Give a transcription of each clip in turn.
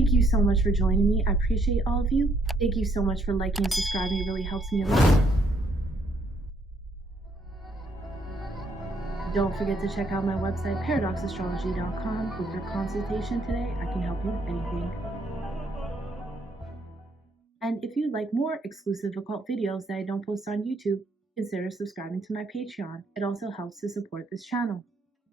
Thank you so much for joining me. I appreciate all of you. Thank you so much for liking and subscribing. It really helps me a lot. Don't forget to check out my website, paradoxastrology.com. Book your consultation today. I can help you with anything. And if you'd like more exclusive occult videos that I don't post on YouTube, consider subscribing to my Patreon. It also helps to support this channel.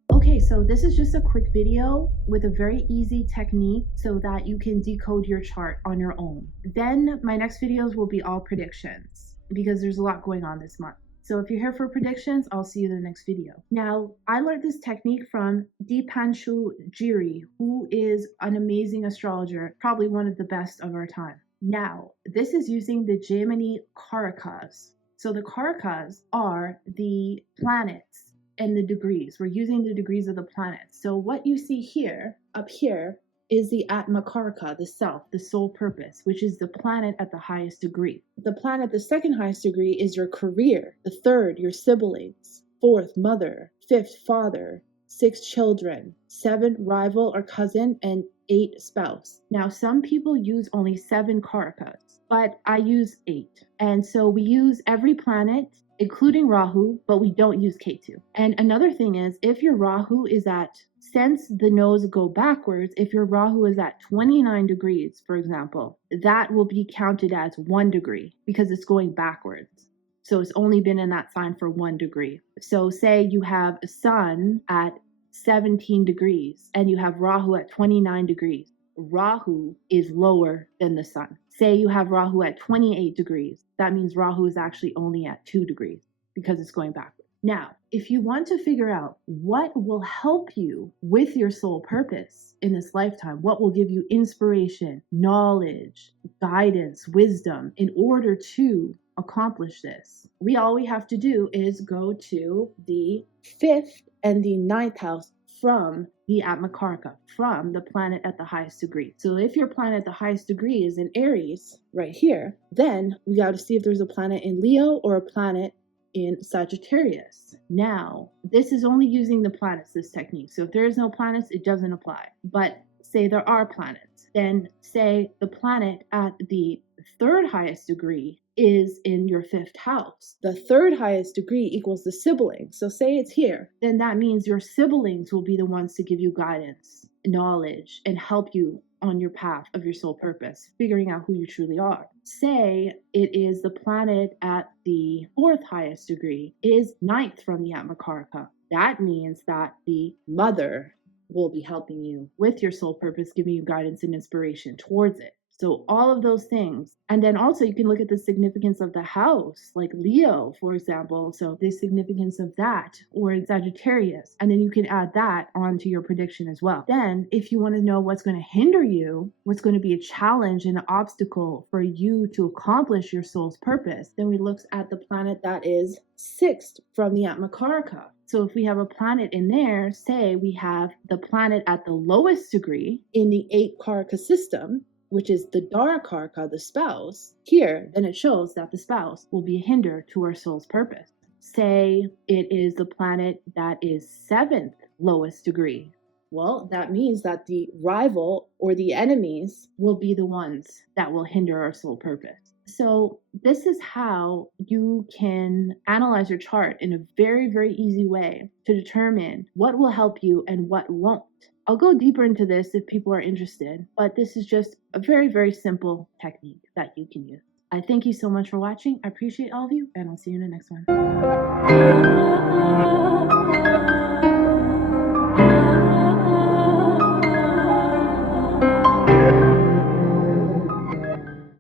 Okay, so this is just a quick video with a very easy technique so that you can decode your chart on your own. Then my next videos will be all predictions because there's a lot going on this month. So if you're here for predictions, I'll see you in the next video. Now, I learned this technique from Deepanshu Giri, who is an amazing astrologer, probably one of the best of our time. Now, this is using the Gemini Karakas. So the Karakas are the planets and the degrees. We're using the degrees of the planets. So what you see here, up here, is the Atmakarka, the self, the sole purpose, which is the planet at the highest degree. The planet at the second highest degree is your career. The third, your siblings. Fourth, mother. Fifth, father. 6, children. 7, rival or cousin. And 8, spouse. Now, some people use only 7 Karakas, but I use 8. And so we use every planet, including Rahu, but we don't use Ketu. And another thing is, if your Rahu is at, since the nodes go backwards, if your Rahu is at 29 degrees, for example, that will be counted as 1 degree because it's going backwards. So it's only been in that sign for 1 degree. So say you have a sun at 17 degrees and you have Rahu at 29 degrees. Rahu is lower than the sun. Say you have Rahu at 28 degrees. That means Rahu is actually only at 2 degrees because it's going backwards. Now, if you want to figure out what will help you with your soul purpose in this lifetime, what will give you inspiration, knowledge, guidance, wisdom in order to accomplish this, all we have to do is go to the 5th and the 9th house from the Atmakarka, from the planet at the highest degree. So if your planet at the highest degree is in Aries, right here, then we got to see if there's a planet in Leo or a planet in Sagittarius. Now, this is only using the planets, this technique. So if there is no planets, it doesn't apply. But say there are planets, then say the planet at the 3rd highest degree is in your 5th house. The 3rd highest degree equals the siblings. So say it's here, then that means your siblings will be the ones to give you guidance, knowledge, and help you on your path of your soul purpose, figuring out who you truly are. Say it is the planet at the 4th highest degree is 9th from the Atmakarka. That means that the mother will be helping you with your soul purpose, giving you guidance and inspiration towards it. So all of those things. And then also you can look at the significance of the house, like Leo, for example. So the significance of that, or in Sagittarius. And then you can add that onto your prediction as well. Then if you want to know what's going to hinder you, what's going to be a challenge and an obstacle for you to accomplish your soul's purpose, then we look at the planet that is 6th from the Atmakarka. So if we have a planet in there, say we have the planet at the lowest degree in the 8 Karaka system, which is the Darakarka, the spouse, here, then it shows that the spouse will be a hinder to our soul's purpose. Say it is the planet that is 7th lowest degree. Well, that means that the rival or the enemies will be the ones that will hinder our soul purpose. So this is how you can analyze your chart in a very, very easy way to determine what will help you and what won't. I'll go deeper into this if people are interested, but this is just a very, very simple technique that you can use. I thank you so much for watching. I appreciate all of you, and I'll see you in the next one.